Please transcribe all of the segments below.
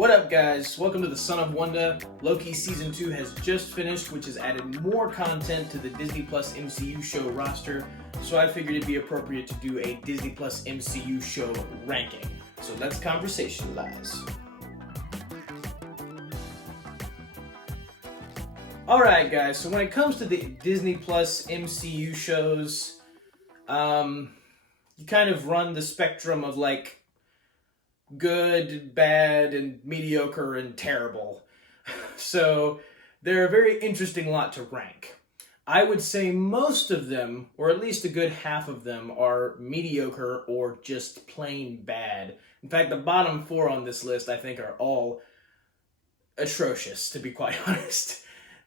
What up, guys? Welcome to the Son of Wanda. Loki Season 2 has just finished, which has added more content to the Disney Plus MCU show roster, so I figured it'd be appropriate to do a Disney Plus MCU show ranking. So let's conversationalize. Alright, guys, so when it comes to the Disney Plus MCU shows, you kind of run the spectrum of like good, bad, and mediocre, and terrible. So they're a very interesting lot to rank. I would say most of them, or at least a good half of them, are mediocre or just plain bad. In fact, the bottom four on this list, I think, are all atrocious, to be quite honest.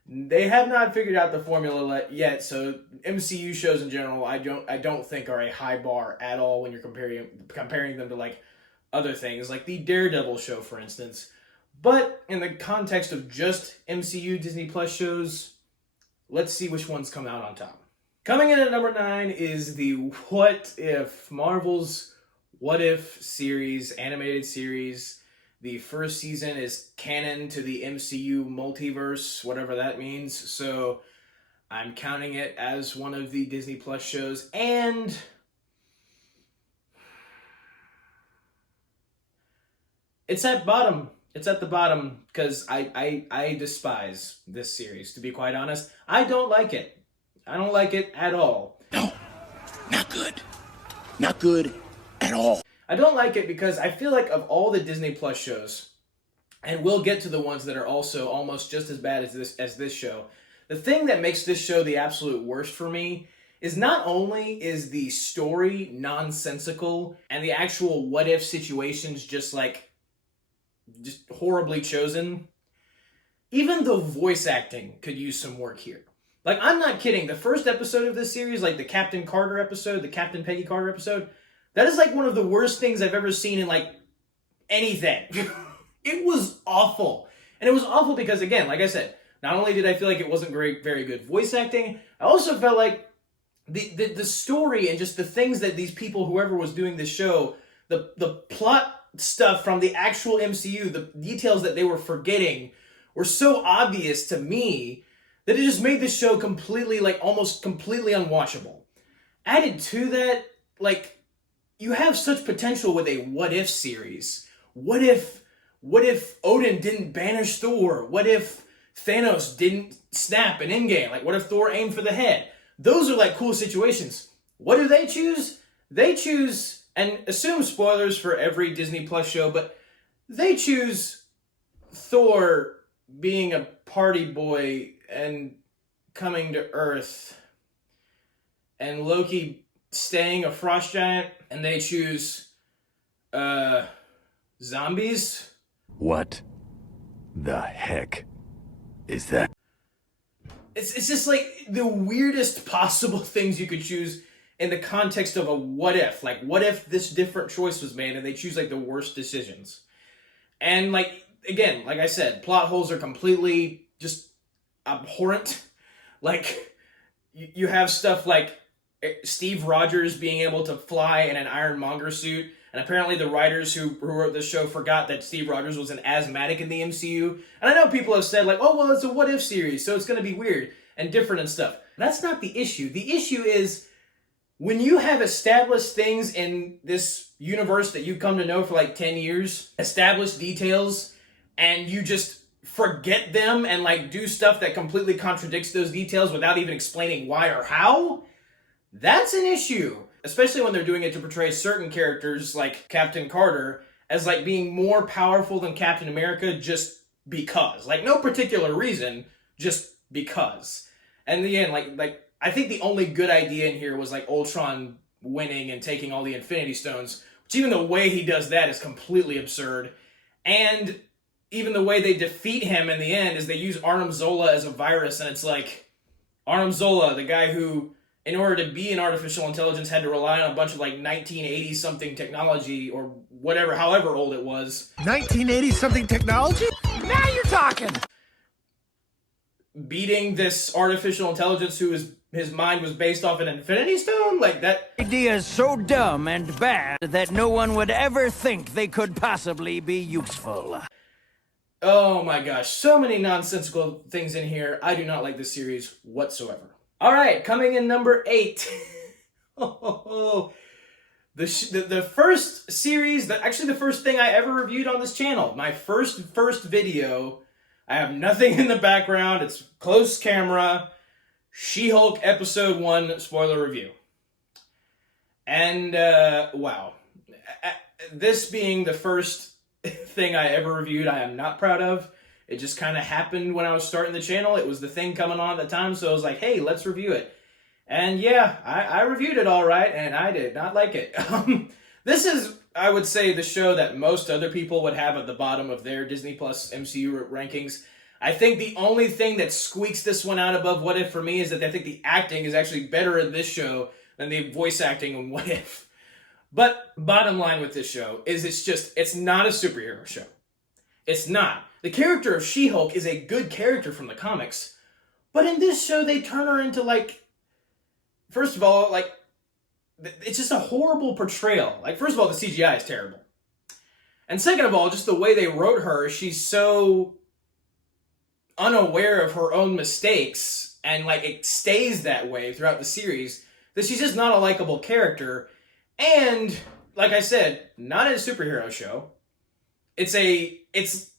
They have not figured out the formula yet, so MCU shows in general, I don't think are a high bar at all when you're comparing them to like other things, like the Daredevil show, for instance. But in the context of just MCU Disney Plus shows, let's see which ones come out on top. Coming in at number 9 is the Marvel's What If series, animated series. The first season is canon to the MCU multiverse, whatever that means. So I'm counting it as one of the Disney Plus shows, and it's at bottom. It's at the bottom because I despise this series, to be quite honest. I don't like it. I don't like it at all. No, not good. Not good at all. I don't like it because I feel like of all the Disney Plus shows, and we'll get to the ones that are also almost just as bad as this show, the thing that makes this show the absolute worst for me is not only is the story nonsensical and the actual what if situations just horribly chosen, even the voice acting could use some work here. Like, I'm not kidding. The first episode of this series, like the Captain Carter episode, the Captain Peggy Carter episode, that is like one of the worst things I've ever seen in like anything. It was awful. And it was awful because, again, like I said, not only did I feel like it wasn't very good voice acting, I also felt like the story and just the things that these people, whoever was doing this show, the plot stuff from the actual MCU, the details that they were forgetting were so obvious to me that it just made this show completely, like, almost completely unwatchable. Added to that, like, you have such potential with a what if series. What if Odin didn't banish Thor? What if Thanos didn't snap in Endgame? Like, what if Thor aimed for the head? Those are like cool situations. What do they choose? They choose, and assume spoilers for every Disney Plus show, but they choose Thor being a party boy and coming to Earth, and Loki staying a frost giant, and they choose zombies. What the heck is that? It's just like the weirdest possible things you could choose in the context of a what if. Like, what if this different choice was made, and they choose like the worst decisions. And like, again, like I said, plot holes are completely just abhorrent. Like, you have stuff like Steve Rogers being able to fly in an Ironmonger suit, and apparently the writers who wrote the show forgot that Steve Rogers was an asthmatic in the MCU. And I know people have said like, oh, well, it's a what if series, so it's going to be weird and different and stuff. That's not the issue. The issue is when you have established things in this universe that you've come to know for like 10 years, established details, and you just forget them and like do stuff that completely contradicts those details without even explaining why or how, that's an issue. Especially when they're doing it to portray certain characters like Captain Carter as like being more powerful than Captain America just because. Like, no particular reason, just because. And in the end, like I think the only good idea in here was like Ultron winning and taking all the Infinity Stones, which even the way he does that is completely absurd. And even the way they defeat him in the end is they use Arnim Zola as a virus, and it's like, Arnim Zola, the guy who, in order to be an artificial intelligence, had to rely on a bunch of like 1980-something technology or whatever, however old it was. 1980-something technology? Now you're talking! Beating this artificial intelligence his mind was based off an Infinity Stone? Like, that idea is so dumb and bad that no one would ever think they could possibly be useful. Oh my gosh, so many nonsensical things in here. I do not like this series whatsoever. All right, coming in number 8. The first series, actually the first thing I ever reviewed on this channel. My first video. I have nothing in the background. It's close camera. She-Hulk episode 1 spoiler review. And wow, this being the first thing I ever reviewed, I am not proud of. It just kind of happened when I was starting the channel. It was the thing coming on at the time, so I was like, hey, let's review it. And yeah, I reviewed it all right, and I did not like it. This is, I would say, the show that most other people would have at the bottom of their Disney Plus MCU rankings. I think the only thing that squeaks this one out above What If for me is that I think the acting is actually better in this show than the voice acting in What If. But bottom line with this show is it's not a superhero show. It's not. The character of She-Hulk is a good character from the comics, but in this show they turn her into, like, first of all, like, it's just a horrible portrayal. Like, first of all, the CGI is terrible. And second of all, just the way they wrote her, she's so unaware of her own mistakes, and, like, it stays that way throughout the series, that she's just not a likable character. And, like I said, not a superhero show. It's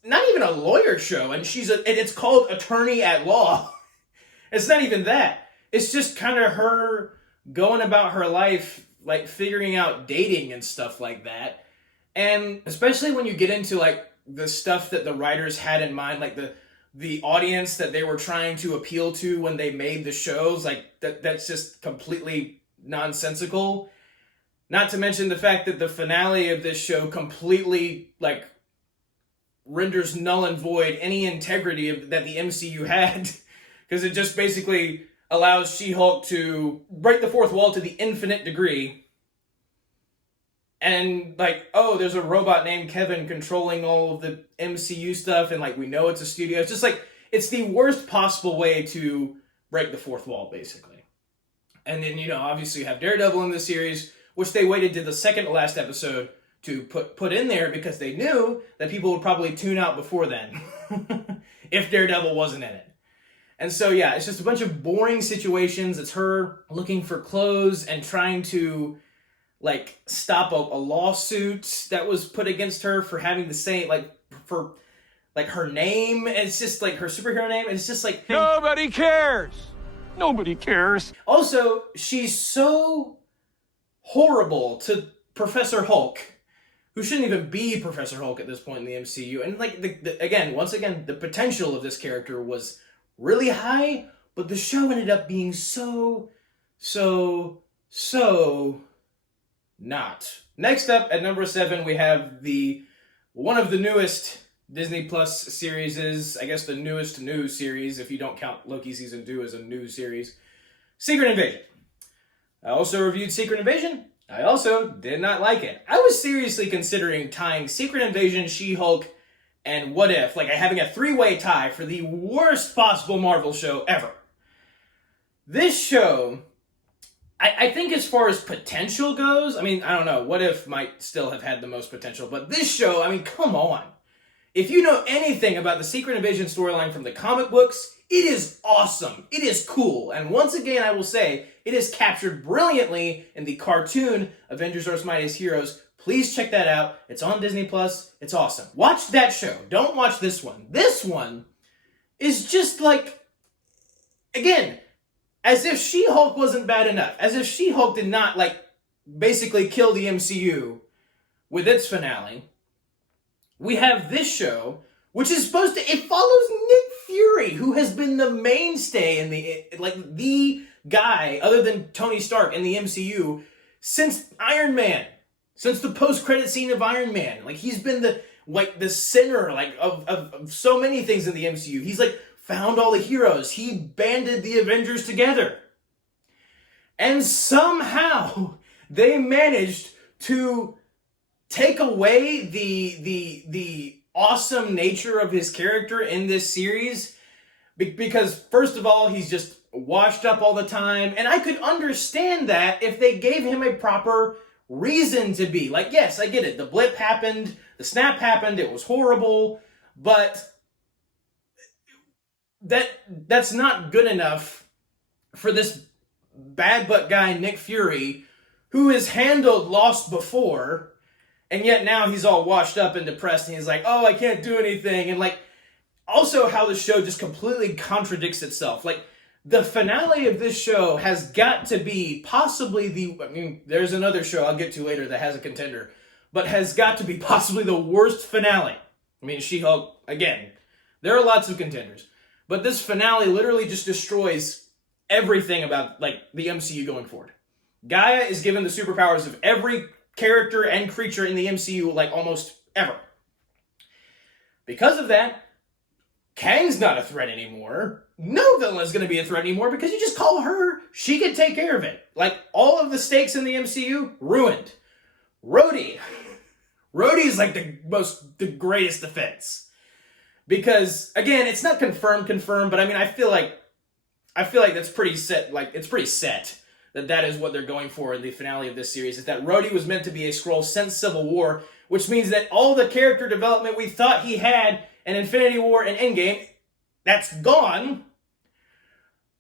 not even a lawyer show, and it's called Attorney at Law. It's not even that. It's just kind of her going about her life, like figuring out dating and stuff like that. And especially when you get into, like, the stuff that the writers had in mind, like the audience that they were trying to appeal to when they made the shows, like that's just completely nonsensical. Not to mention the fact that the finale of this show completely, like, renders null and void any integrity that the MCU had. Because it just basically allows She-Hulk to break the fourth wall to the infinite degree. And, like, oh, there's a robot named Kevin controlling all of the MCU stuff, and, like, we know it's a studio. It's just, like, it's the worst possible way to break the fourth wall, basically. And then, you know, obviously you have Daredevil in this series, which they waited to the second to last episode to put in there because they knew that people would probably tune out before then if Daredevil wasn't in it. And so, yeah, it's just a bunch of boring situations. It's her looking for clothes and trying to, like, stop a lawsuit that was put against her for having the same, like, for, like, her name. It's just, like, her superhero name. It's just, like... Nobody cares! Nobody cares! Also, she's so horrible to Professor Hulk, who shouldn't even be Professor Hulk at this point in the MCU. And, like, once again, the potential of this character was really high, but the show ended up being so not. Next up, at number 7, we have one of the newest Disney Plus series, I guess the newest new series, if you don't count Loki Season 2 as a new series, Secret Invasion. I also reviewed Secret Invasion. I also did not like it. I was seriously considering tying Secret Invasion, She-Hulk, and What If, like having a 3-way tie for the worst possible Marvel show ever. This show, I think as far as potential goes, I mean, I don't know, What If might still have had the most potential, but this show, I mean, come on. If you know anything about the Secret Invasion storyline from the comic books, it is awesome. It is cool. And once again, I will say, it is captured brilliantly in the cartoon Avengers Earth's Mightiest Heroes. Please check that out. It's on Disney Plus. It's awesome. Watch that show. Don't watch this one. This one is just like, again, as if She-Hulk wasn't bad enough. As if She-Hulk did not, like, basically kill the MCU with its finale. We have this show, which is supposed to, it follows Nick Fury, who has been the mainstay in the guy, other than Tony Stark in the MCU, since Iron Man. Since the post-credit scene of Iron Man. Like, he's been the center, like, of so many things in the MCU. He's, like, found all the heroes. He banded the Avengers together. And somehow, they managed to take away the awesome nature of his character in this series. Because, first of all, he's just washed up all the time. And I could understand that if they gave him a proper reason to be. Like, yes, I get it. The blip happened. The snap happened. It was horrible. But that's not good enough for this bad butt guy Nick Fury, who has handled loss before, and yet now he's all washed up and depressed, and he's like, oh, I can't do anything, and like, also how the show just completely contradicts itself. Like, the finale of this show has got to be possibly there's another show I'll get to later that has a contender, but has got to be possibly the worst finale. I mean, She-Hulk, again, there are lots of contenders, but this finale literally just destroys everything about, like, the MCU going forward. Gaia is given the superpowers of every character and creature in the MCU, like, almost ever. Because of that, Kang's not a threat anymore. No villain is going to be a threat anymore because you just call her, she can take care of it. Like, all of the stakes in the MCU, ruined. Rhodey is like the greatest defense. Because, again, it's not confirmed, but I mean, I feel like that's pretty set, like, it's pretty set that is what they're going for in the finale of this series, is that Rhodey was meant to be a Skrull since Civil War, which means that all the character development we thought he had in Infinity War and Endgame, that's gone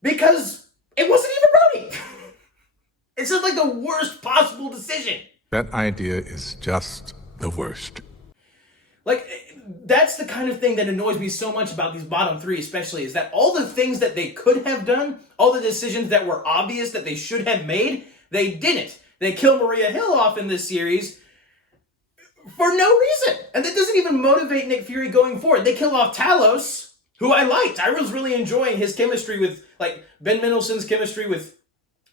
because it wasn't even Rhodey. It's just like the worst possible decision. That idea is just the worst. Like, that's the kind of thing that annoys me so much about these bottom three especially, is that all the things that they could have done, all the decisions that were obvious that they should have made, they didn't. They kill Maria Hill off in this series for no reason. And that doesn't even motivate Nick Fury going forward. They kill off Talos, who I liked. I was really enjoying his chemistry with, like, Ben Mendelsohn's chemistry with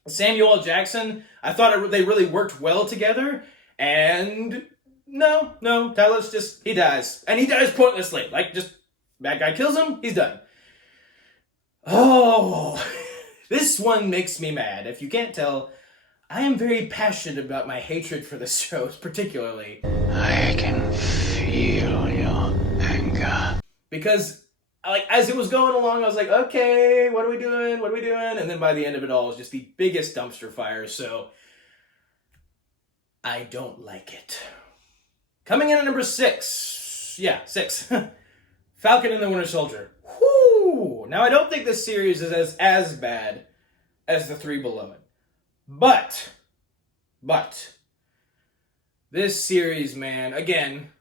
Samuel L. Jackson. I thought they really worked well together. And no, Talos just, he dies. And he dies pointlessly. Like, just, bad guy kills him, he's done. Oh, this one makes me mad. If you can't tell, I am very passionate about my hatred for the shows, particularly. I can feel your anger. Because, like, as it was going along, I was like, okay, what are we doing? And then by the end of it all, it was just the biggest dumpster fire, so I don't like it. Coming in at number 6. Yeah, 6. Falcon and the Winter Soldier. Whoo! Now, I don't think this series is as bad as the three below it. But, this series, man, again,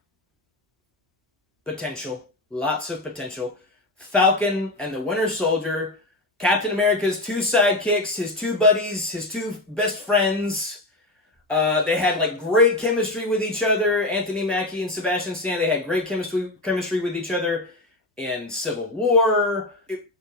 potential. Lots of potential. Falcon and the Winter Soldier, Captain America's 2 sidekicks, his 2 buddies, his 2 best friends. They had, like, great chemistry with each other. Anthony Mackie and Sebastian Stan, they had great chemistry with each other in Civil War.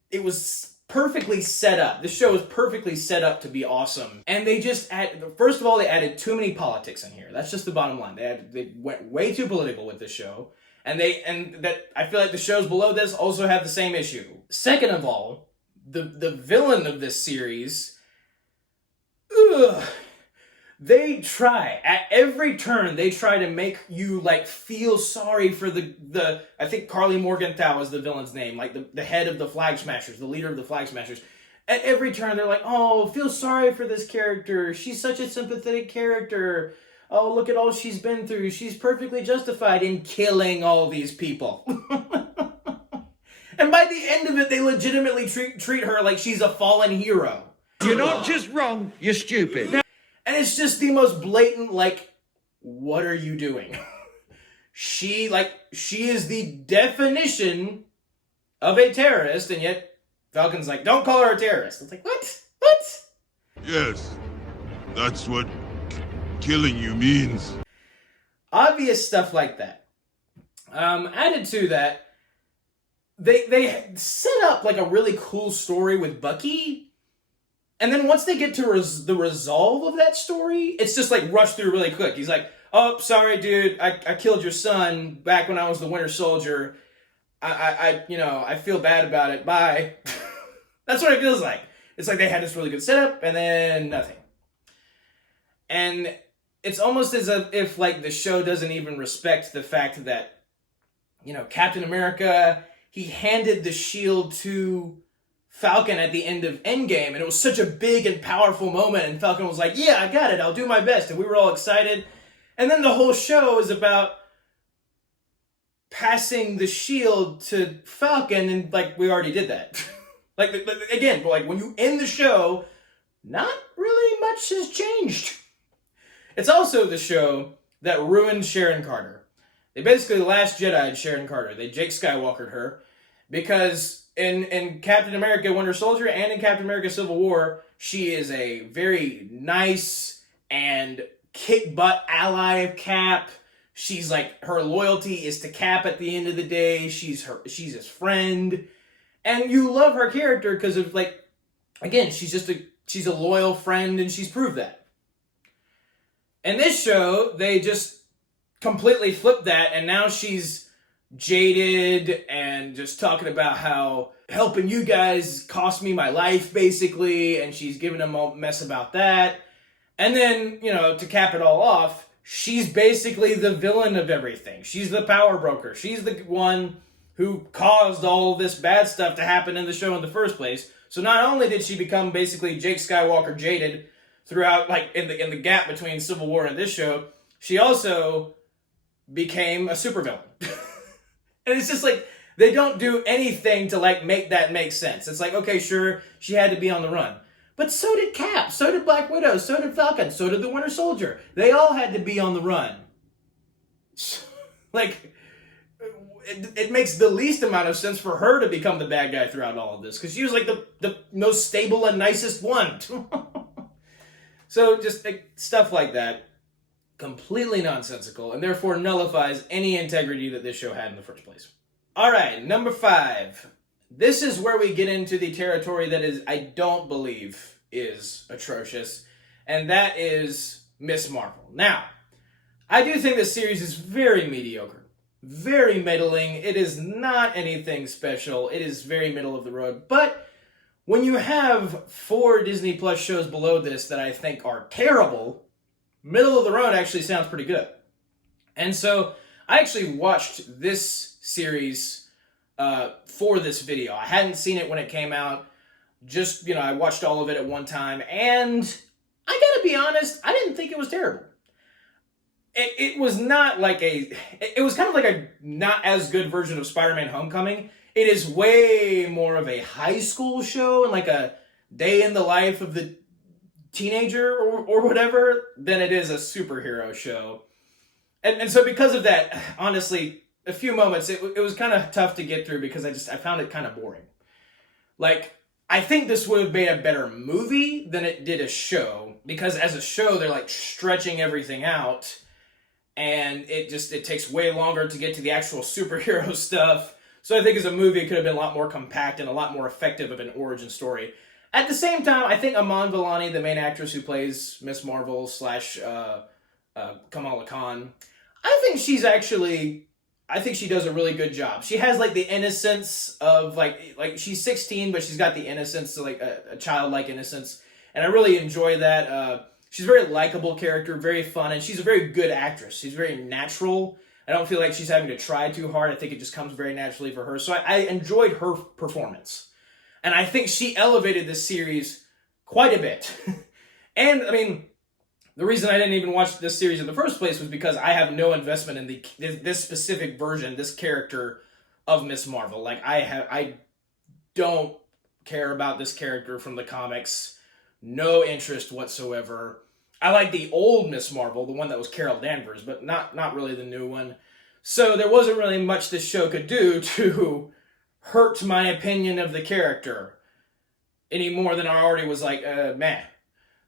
It was perfectly set up. This show was perfectly set up to be awesome. And they just first of all, they added too many politics in here. That's just the bottom line. They went way too political with this show. And that I feel like the shows below this also have the same issue. Second of all, the villain of this series, they try at every turn. They try to make you, like, feel sorry for the I think Carly Morgenthau is the villain's name, like the head of the Flag Smashers, the leader of the Flag Smashers. At every turn, they're like, oh, feel sorry for this character. She's such a sympathetic character. Oh, look at all she's been through. She's perfectly justified in killing all these people. And by the end of it, they legitimately treat her like she's a fallen hero. You're not just wrong, you're stupid. And it's just the most blatant, like, what are you doing? She is the definition of a terrorist, and yet Falcon's like, don't call her a terrorist. It's like, what? What? Yes, that's what killing you means. Obvious stuff like that. Added to that, they set up, like, a really cool story with Bucky. And then once they get to the resolve of that story, it's just, like, rushed through really quick. He's like, oh, sorry, dude, I killed your son back when I was the Winter Soldier. I feel bad about it. Bye. That's what it feels like. It's like they had this really good setup, and then nothing. And it's almost as if, like, the show doesn't even respect the fact that, you know, Captain America, he handed the shield to Falcon at the end of Endgame, and it was such a big and powerful moment, and Falcon was like, yeah, I got it, I'll do my best, and we were all excited. And then the whole show is about passing the shield to Falcon, and like we already did that. Again, like when you end the show, not really much has changed. It's also the show that ruined Sharon Carter. They basically Last Jedi'd Sharon Carter. They Jake Skywalkered her because in Captain America Winter Soldier and in Captain America Civil War, she is a very nice and kick butt ally of Cap. She's like, her loyalty is to Cap at the end of the day. She's his friend. And you love her character because of, like, again, she's a loyal friend and she's proved that. In this show, they just completely flipped that, and now she's jaded and just talking about how helping you guys cost me my life, basically, and she's giving them a mess about that. And then, to cap it all off, she's basically the villain of everything. She's the power broker. She's the one who caused all this bad stuff to happen in the show in the first place. So not only did she become basically Jake Skywalker jaded throughout, like, in the gap between Civil War and this show, she also became a supervillain. And it's just like, they don't do anything to, like, make that make sense. It's like, okay, sure, she had to be on the run. But so did Cap, so did Black Widow, so did Falcon, so did the Winter Soldier. They all had to be on the run. Like, it makes the least amount of sense for her to become the bad guy throughout all of this, because she was like the most stable and nicest one. So just stuff like that, completely nonsensical, and therefore nullifies any integrity that this show had in the first place. All right, number 5. This is where we get into the territory that I don't believe is atrocious, and that is Miss Marvel. Now, I do think this series is very mediocre, very middling. It is not anything special. It is very middle of the road, but when you have 4 Disney Plus shows below this that I think are terrible, middle of the road actually sounds pretty good. And so I actually watched this series for this video. I hadn't seen it when it came out. Just, I watched all of it at one time, and I gotta be honest, I didn't think it was terrible. It was not like it was kind of like a not as good version of Spider-Man Homecoming. It is way more of a high school show and like a day in the life of the teenager or whatever than it is a superhero show. And so because of that, honestly, a few moments, it was kind of tough to get through because I found it kind of boring. Like, I think this would have made a better movie than it did a show, because as a show, they're like stretching everything out, and it takes way longer to get to the actual superhero stuff. So I think as a movie, it could have been a lot more compact and a lot more effective of an origin story. At the same time, I think Iman Vellani, the main actress who plays Miss Marvel / Kamala Khan, I think she does a really good job. She has like the innocence of like she's 16, but she's got the innocence, like a childlike innocence, and I really enjoy that. She's a very likable character, very fun, and she's a very good actress. She's very natural. I don't feel like she's having to try too hard. I think it just comes very naturally for her. So I enjoyed her performance. And I think she elevated this series quite a bit. And, I mean, the reason I didn't even watch this series in the first place was because I have no investment in this specific version, this character of Miss Marvel. Like, I don't care about this character from the comics. No interest whatsoever. I like the old Miss Marvel, the one that was Carol Danvers, but not really the new one. So there wasn't really much this show could do to hurt my opinion of the character any more than I already was like, meh.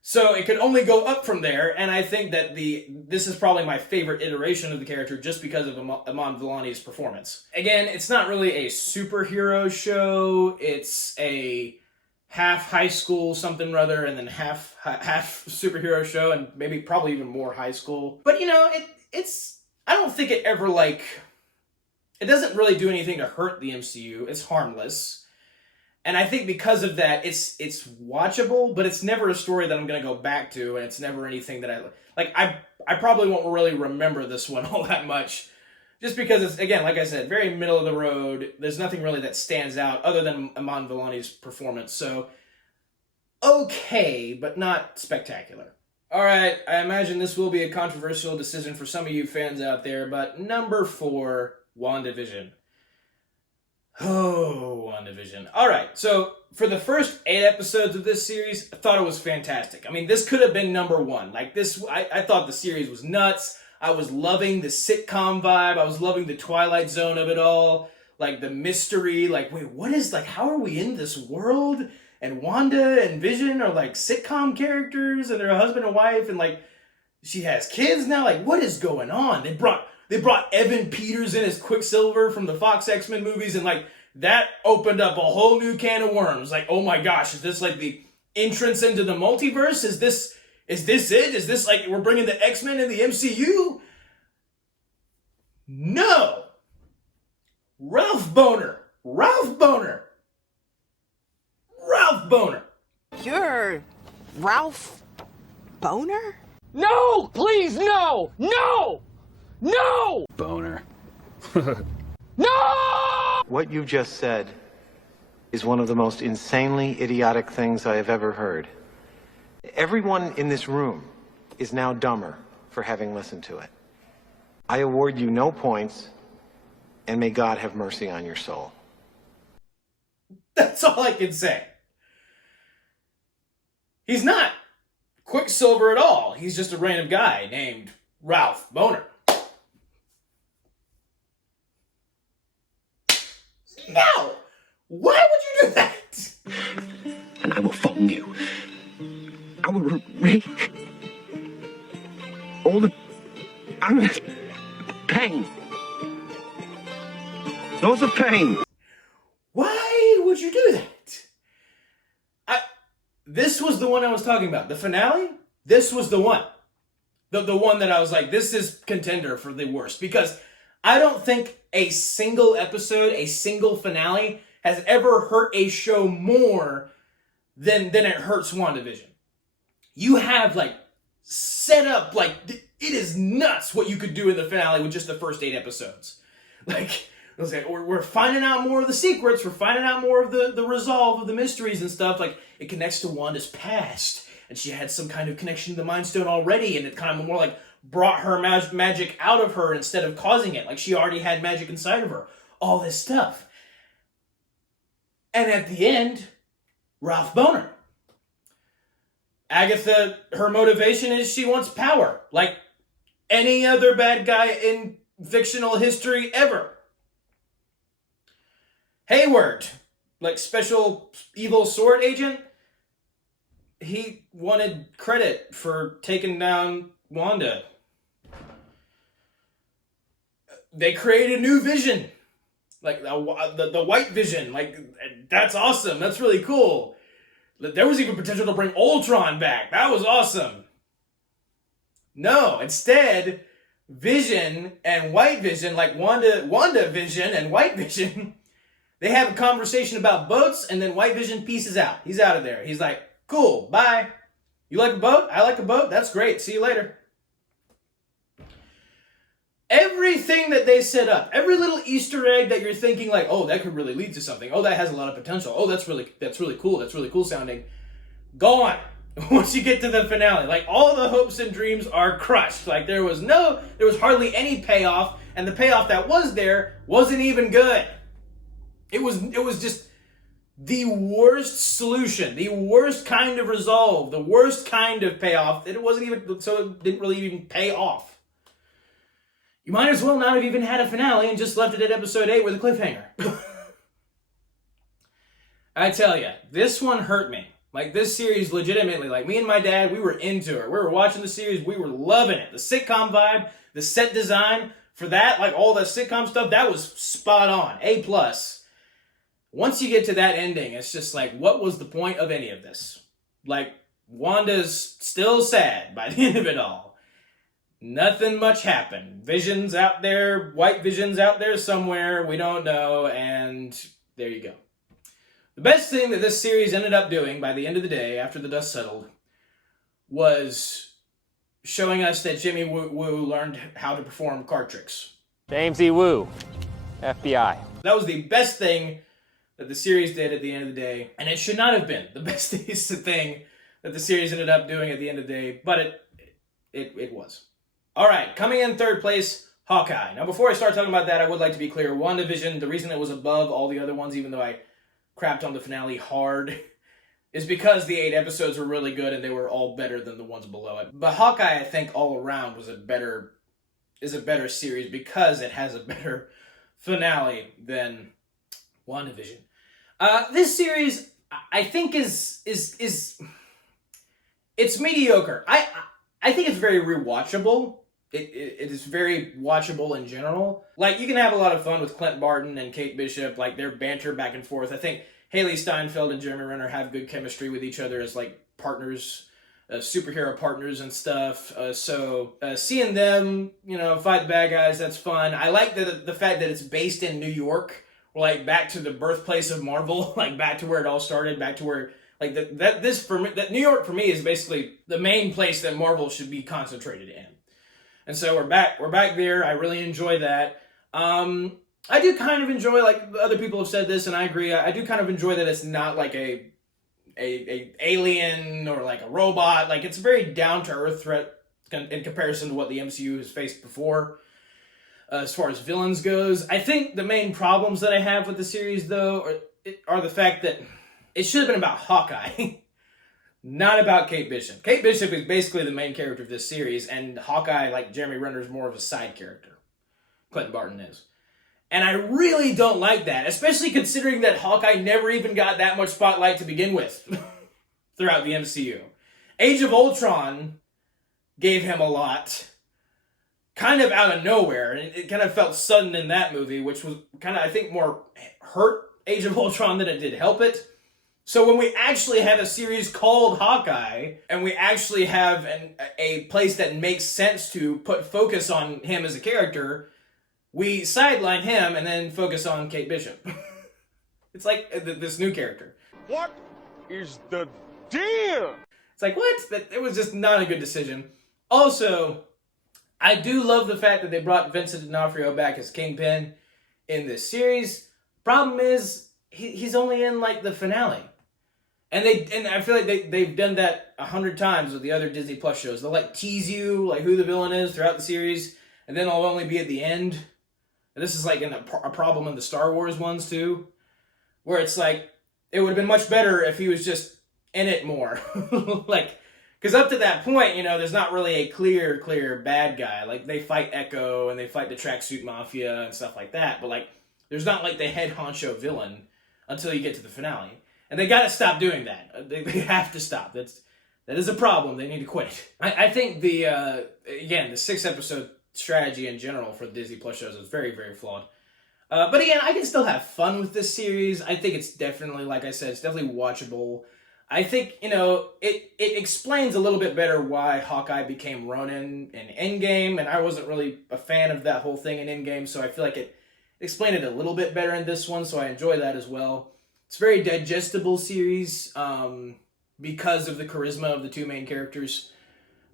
So it could only go up from there, and I think that this is probably my favorite iteration of the character just because of Iman Vellani's performance. Again, it's not really a superhero show. It's a half high school something or other, and then half superhero show, and maybe probably even more high school. But it's I don't think it ever it doesn't really do anything to hurt the MCU. It's harmless. And I think because of that, it's watchable, but it's never a story that I'm going to go back to, and it's never anything that I probably won't really remember this one all that much, just because it's, again, like I said, very middle of the road. There's nothing really that stands out other than Iman Vellani's performance. So, okay, but not spectacular. All right, I imagine this will be a controversial decision for some of you fans out there, but number 4 WandaVision. Oh, WandaVision. All right, so for the first 8 episodes of this series, I thought it was fantastic. I mean, this could have been number 1. Like this, I thought the series was nuts. I was loving the sitcom vibe. I was loving the Twilight Zone of it all. Like the mystery. Like, wait, what is, like, how are we in this world? And Wanda and Vision are like sitcom characters, and they're a husband and wife, and like she has kids now. Like, what is going on? They brought Evan Peters in as Quicksilver from the Fox X-Men movies, and like that opened up a whole new can of worms. Like, oh my gosh, is this like the entrance into the multiverse? Is this it? Is this like we're bringing the X-Men in the MCU? No. Ralph Boner. You're Ralph Boner? No! Please, no! No! No! Boner. No! What you just said is one of the most insanely idiotic things I have ever heard. Everyone in this room is now dumber for having listened to it. I award you no points, and may God have mercy on your soul. That's all I can say. He's not Quicksilver at all. He's just a random guy named Ralph Boner. No! Why would you do that? And I will phone you. I will make all the pain. Lots of pain. Why would you do that? This was the one I was talking about. The finale? This was the one. The one that I was like, this is contender for the worst. Because I don't think a single episode, a single finale, has ever hurt a show more than it hurts WandaVision. You have, like, set up, like, it is nuts what you could do in the finale with just the first 8 episodes. Like, it was like, we're finding out more of the secrets, we're finding out more of the resolve of the mysteries and stuff. Like, it connects to Wanda's past, and she had some kind of connection to the Mind Stone already, and it kind of more like brought her magic out of her instead of causing it. Like, she already had magic inside of her. All this stuff. And at the end, Ralph Boner. Agatha, her motivation is she wants power. Like any other bad guy in fictional history ever. Hayward, like special evil sword agent, he wanted credit for taking down Wanda. They created a new Vision, like the White Vision. Like, that's awesome. That's really cool. There was even potential to bring Ultron back. That was awesome. No, instead, Vision and White Vision, like Wanda Vision and White Vision, they have a conversation about boats, and then White Vision pieces out. He's out of there. He's like, cool, bye. You like a boat? I like a boat. That's great. See you later. Everything that they set up, every little Easter egg that you're thinking like, oh, that could really lead to something. Oh, that has a lot of potential. Oh, that's really cool. That's really cool sounding. Gone. Once you get to the finale, like all the hopes and dreams are crushed. Like there was hardly any payoff, and the payoff that was there wasn't even good. It was just the worst solution, the worst kind of resolve, the worst kind of payoff. It wasn't even, so it didn't really even pay off. You might as well not have even had a finale and just left it at episode 8 with a cliffhanger. I tell you, this one hurt me. Like, this series legitimately, like, me and my dad, we were into it. We were watching the series, we were loving it. The sitcom vibe, the set design, for that, like, all the sitcom stuff, that was spot on. A+. Once you get to that ending, it's just like, what was the point of any of this? Like, Wanda's still sad by the end of it all. Nothing much happened. Vision's out there, White Vision's out there somewhere, we don't know, and there you go. The best thing that this series ended up doing by the end of the day, after the dust settled, was showing us that Jimmy Woo learned how to perform card tricks. James E. Woo, FBI. That was the best thing that the series did at the end of the day, and it should not have been the best thing that the series ended up doing at the end of the day, but it was. All right, coming in third place, Hawkeye. Now, before I start talking about that, I would like to be clear. WandaVision, the reason it was above all the other ones, even though I crapped on the finale hard, is because the 8 episodes were really good and they were all better than the ones below it. But Hawkeye, I think, all around is a better series because it has a better finale than WandaVision. This series, I think, is it's mediocre. I think it's very rewatchable. It is very watchable in general. Like, you can have a lot of fun with Clint Barton and Kate Bishop, like their banter back and forth. I think Haley Steinfeld and Jeremy Renner have good chemistry with each other as like partners, superhero partners and stuff. So seeing them, fight the bad guys, that's fun. I like the fact that it's based in New York, like back to the birthplace of Marvel, like back to where it all started, back to where like that New York for me is basically the main place that Marvel should be concentrated in. And so we're back there. I really enjoy that. I do kind of enjoy, like other people have said this, and I agree. I do kind of enjoy that it's not like a alien or like a robot. Like, it's a very down to earth threat in comparison to what the MCU has faced before. As far as villains goes, I think the main problems that I have with the series, though, are the fact that it should have been about Hawkeye. Not about Kate Bishop. Kate Bishop is basically the main character of this series, and Hawkeye, like Jeremy Renner, is more of a side character. Clinton Barton is. And I really don't like that, especially considering that Hawkeye never even got that much spotlight to begin with throughout the MCU. Age of Ultron gave him a lot, kind of out of nowhere, and it kind of felt sudden in that movie, which was kind of, I think, more hurt Age of Ultron than it did help it. So when we actually have a series called Hawkeye, and we actually have a place that makes sense to put focus on him as a character, we sideline him and then focus on Kate Bishop. It's like this new character. What is the deal? It's like, what? It was just not a good decision. Also, I do love the fact that they brought Vincent D'Onofrio back as Kingpin in this series. Problem is, he's only in like the finale. And I feel like they've done that 100 times with the other Disney Plus shows. They'll like tease you like who the villain is throughout the series, and then it'll only be at the end. And this is like a problem in the Star Wars ones too, where it's like it would have been much better if he was just in it more. Like, because up to that point, there's not really a clear bad guy. Like, they fight Echo and they fight the Tracksuit Mafia and stuff like that, but like there's not like the head honcho villain until you get to the finale. And they got to stop doing that. They have to stop. That is a problem. They need to quit. I think the 6-episode strategy in general for the Disney Plus shows is very, very flawed. But again, I can still have fun with this series. I think it's definitely, like I said, it's definitely watchable. I think, it explains a little bit better why Hawkeye became Ronin in Endgame, and I wasn't really a fan of that whole thing in Endgame, so I feel like it explained it a little bit better in this one, so I enjoy that as well. It's a very digestible series because of the charisma of the two main characters.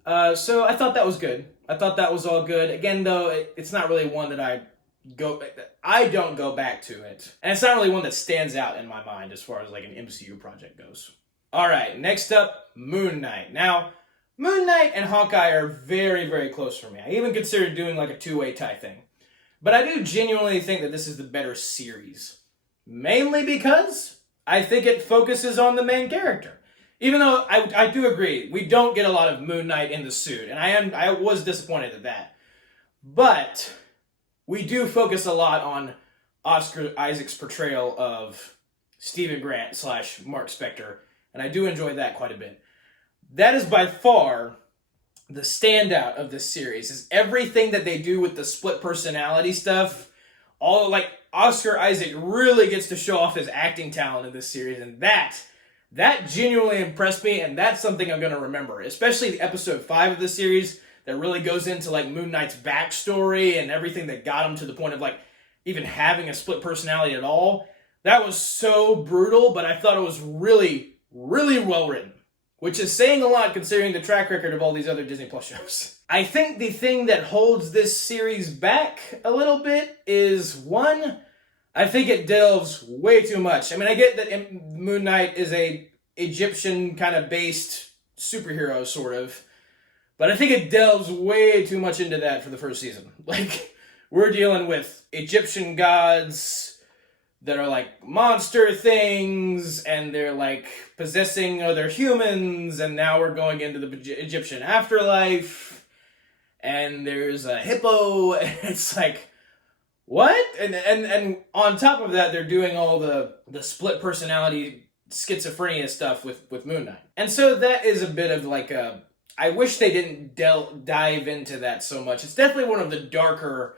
So I thought that was good. I thought that was all good. Again, though, it's not really one that I don't go back to it. And it's not really one that stands out in my mind as far as like an MCU project goes. All right, next up, Moon Knight. Now, Moon Knight and Hawkeye are very, very close for me. I even considered doing like a two-way tie thing. But I do genuinely think that this is the better series. Mainly because I think it focuses on the main character. Even though I do agree, we don't get a lot of Moon Knight in the suit, and I was disappointed at that. But we do focus a lot on Oscar Isaac's portrayal of Stephen Grant / Mark Spector, and I do enjoy that quite a bit. That is by far the standout of this series, is everything that they do with the split personality stuff. All like Oscar Isaac really gets to show off his acting talent in this series, and that genuinely impressed me, and that's something I'm going to remember, especially the episode 5 of the series that really goes into like Moon Knight's backstory and everything that got him to the point of like even having a split personality at all. That was so brutal, but I thought it was really, really well written, which is saying a lot considering the track record of all these other Disney Plus shows. I think the thing that holds this series back a little bit is, one, I think it delves way too much. I mean, I get that Moon Knight is a Egyptian kind of based superhero, sort of, but I think it delves way too much into that for the first season. Like, we're dealing with Egyptian gods that are like monster things, and they're like possessing other humans, and now we're going into the Egyptian afterlife, and there's a hippo, and it's like, what? And on top of that, they're doing all the split personality schizophrenia stuff with Moon Knight. And so that is a bit of like a, I wish they didn't dive into that so much. It's definitely one of the darker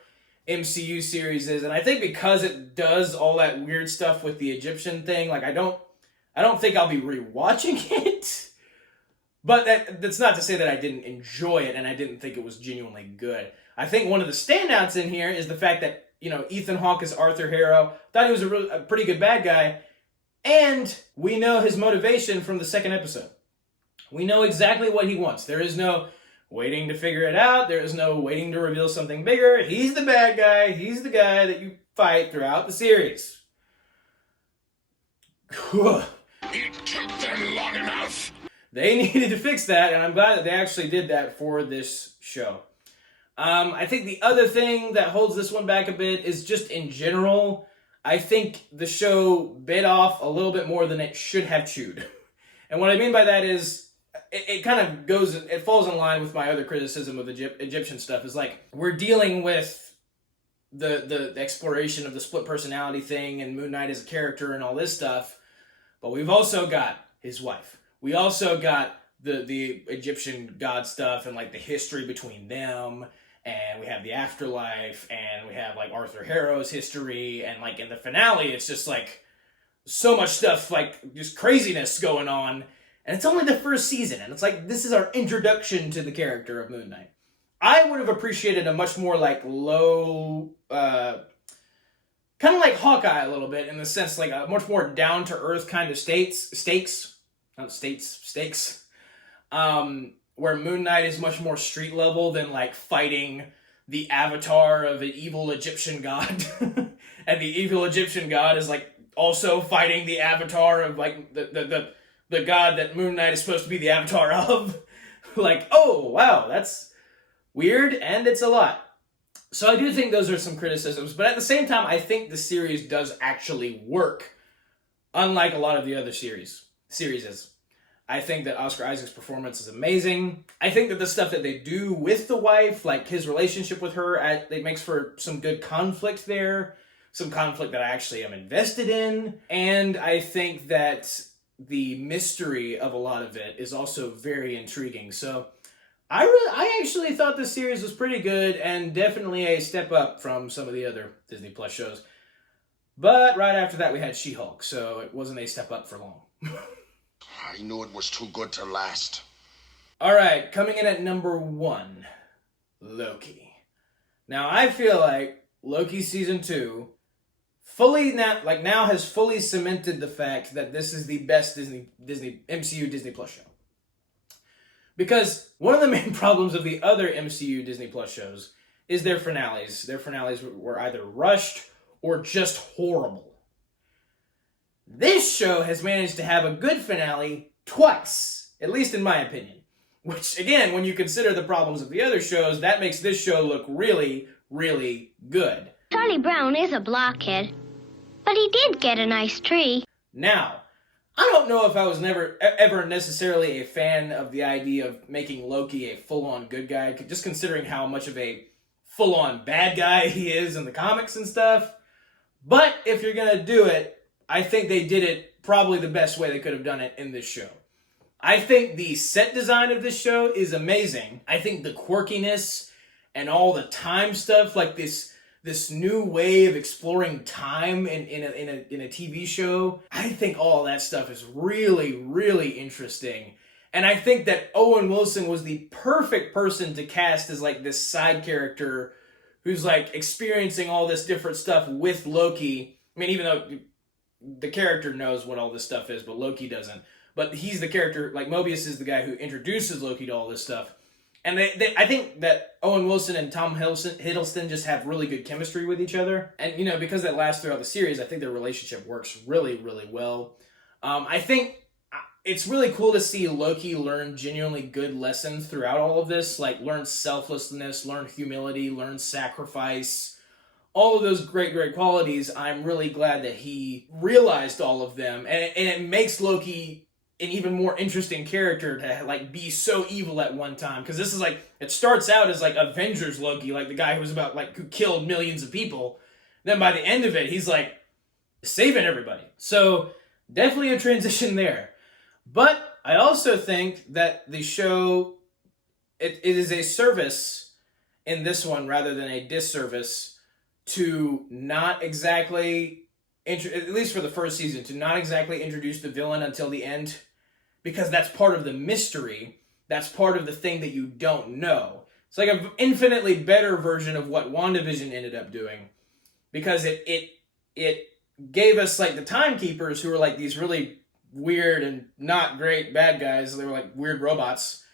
MCU series, and I think because it does all that weird stuff with the Egyptian thing, like I don't think I'll be rewatching it. But that's not to say that I didn't enjoy it and I didn't think it was genuinely good. I think one of the standouts in here is the fact that, you know, Ethan Hawke is Arthur Harrow. Thought he was a pretty good bad guy. And we know his motivation from the second episode. We know exactly what he wants. There is no waiting to figure it out. There is no waiting to reveal something bigger. He's the bad guy. He's the guy that you fight throughout the series. It took them long enough. They needed to fix that, and I'm glad that they actually did that for this show. I think the other thing that holds this one back a bit is just in general, I think the show bit off a little bit more than it should have chewed. And what I mean by that is, it kind of goes, it falls in line with my other criticism of the Egyptian stuff, is like, we're dealing with the exploration of the split personality thing and Moon Knight as a character and all this stuff, but we've also got his wife. We also got the Egyptian god stuff and like the history between them, and we have the afterlife, and we have like Arthur Harrow's history, and like in the finale, it's just like so much stuff, like just craziness going on, and it's only the first season, and it's like, this is our introduction to the character of Moon Knight. I would have appreciated a much more like low, kind of like Hawkeye a little bit, in the sense like a much more down-to-earth kind of stakes, where Moon Knight is much more street level than like fighting the avatar of an evil Egyptian god. And the evil Egyptian god is like also fighting the avatar of like the god that Moon Knight is supposed to be the avatar of. Like, oh wow, that's weird, and it's a lot. So I do think those are some criticisms, but at the same time, I think the series does actually work, unlike a lot of the other series. I think that Oscar Isaac's performance is amazing. I think that the stuff that they do with the wife, like his relationship with her, it makes for some good conflict there. Some conflict that I actually am invested in. And I think that the mystery of a lot of it is also very intriguing. So I actually thought this series was pretty good, and definitely a step up from some of the other Disney Plus shows. But right after that, we had She-Hulk, so it wasn't a step up for long. I knew it was too good to last. All right, coming in at number 1, Loki. Now, I feel like Loki Season 2 now has fully cemented the fact that this is the best MCU Disney Plus show. Because one of the main problems of the other MCU Disney Plus shows is their finales. Their finales were either rushed or just horrible. This show has managed to have a good finale twice, at least in my opinion. Which, again, when you consider the problems of the other shows, that makes this show look really, really good. Charlie Brown is a blockhead, but he did get a nice tree. Now, I don't know if I was ever necessarily a fan of the idea of making Loki a full-on good guy, just considering how much of a full-on bad guy he is in the comics and stuff. But if you're going to do it, I think they did it probably the best way they could have done it in this show. I think the set design of this show is amazing. I think the quirkiness and all the time stuff, like this new way of exploring time in a TV show, I think all that stuff is really, really interesting. And I think that Owen Wilson was the perfect person to cast as like this side character who's like experiencing all this different stuff with Loki. I mean, even though the character knows what all this stuff is, but Loki doesn't. But he's the character, like Mobius is the guy who introduces Loki to all this stuff. And I think that Owen Wilson and Tom Hiddleston just have really good chemistry with each other. And, you know, because that lasts throughout the series, I think their relationship works really, really well. I think it's really cool to see Loki learn genuinely good lessons throughout all of this. Like, learn selflessness, learn humility, learn sacrifice, all of those great qualities, I'm really glad that he realized all of them, and it makes Loki an even more interesting character to like be so evil at one time, because this is like, it starts out as like Avengers Loki, like the guy who killed millions of people. Then by the end of it, he's like saving everybody. So definitely a transition there. But I also think that the show, it is a service in this one rather than a disservice to not exactly, at least for the first season, to not exactly introduce the villain until the end, because that's part of the mystery. That's part of the thing that you don't know. It's like an infinitely better version of what WandaVision ended up doing, because it gave us like the Timekeepers, who were like these really weird and not great bad guys. They were like weird robots.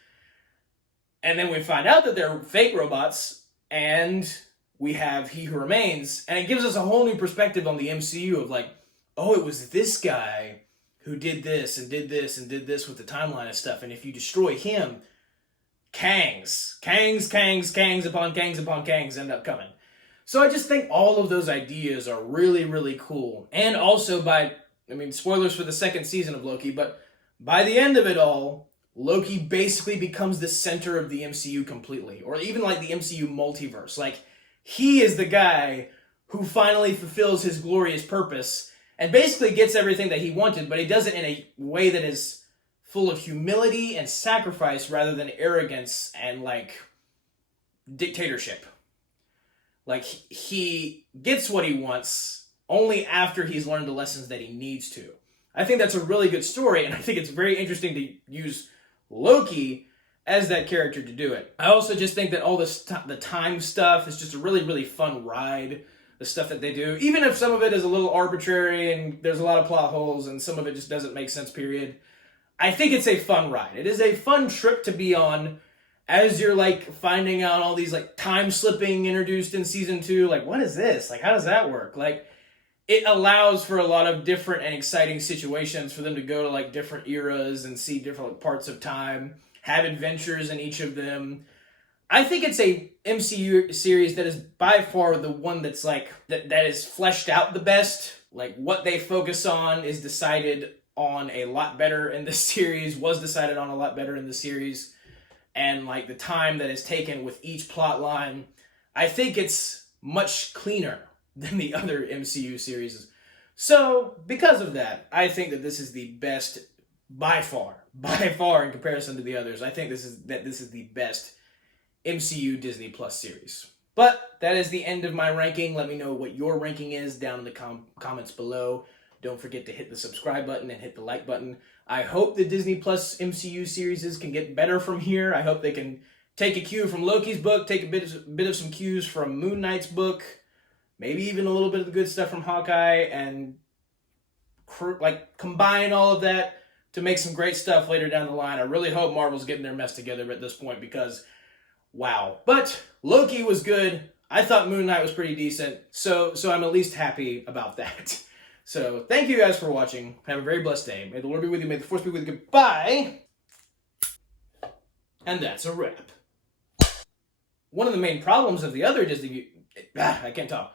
And then we find out that they're fake robots, and we have He Who Remains, and it gives us a whole new perspective on the MCU of like, oh, it was this guy who did this and did this and did this with the timeline and stuff, and if you destroy him, Kangs upon Kangs end up coming. So I just think all of those ideas are really cool. And also spoilers for the second season of Loki, but by the end of it all, Loki basically becomes the center of the MCU completely, or even like the MCU multiverse. Like, he is the guy who finally fulfills his glorious purpose and basically gets everything that he wanted, but he does it in a way that is full of humility and sacrifice rather than arrogance and like dictatorship. Like, he gets what he wants only after he's learned the lessons that he needs to. I think that's a really good story, and I think it's very interesting to use Loki as that character to do it. I also just think that all this the time stuff is just a really fun ride. The stuff that they do, even if some of it is a little arbitrary and there's a lot of plot holes and some of it just doesn't make sense, period, I think it's a fun ride. It is a fun trip to be on as you're like finding out all these like time slipping introduced in season 2. Like, what is this? Like, how does that work? Like, it allows for a lot of different and exciting situations for them to go to like different eras and see different parts of time, have adventures in each of them. I think it's a MCU series that is by far the one that's like, that is fleshed out the best. Like, what they focus on is decided on a lot better in this series, was decided on a lot better in the series. And like the time that is taken with each plot line, I think it's much cleaner than the other MCU series. So, because of that, I think that this is the best by far in comparison to the others. I think this is the best MCU Disney Plus series. But that is the end of my ranking. Let me know what your ranking is down in the comments below. Don't forget to hit the subscribe button and hit the like button. I hope the Disney Plus MCU series can get better from here. I hope they can take a cue from Loki's book, take a bit of some cues from Moon Knight's book, maybe even a little bit of the good stuff from Hawkeye, and like combine all of that to make some great stuff later down the line. I really hope Marvel's getting their mess together at this point, because wow. But Loki was good. I thought Moon Knight was pretty decent, so I'm at least happy about that. So thank you guys for watching. Have a very blessed day. May the Lord be with you. May the Force be with you. Goodbye. And that's a wrap. One of the main problems of the other Disney... I can't talk.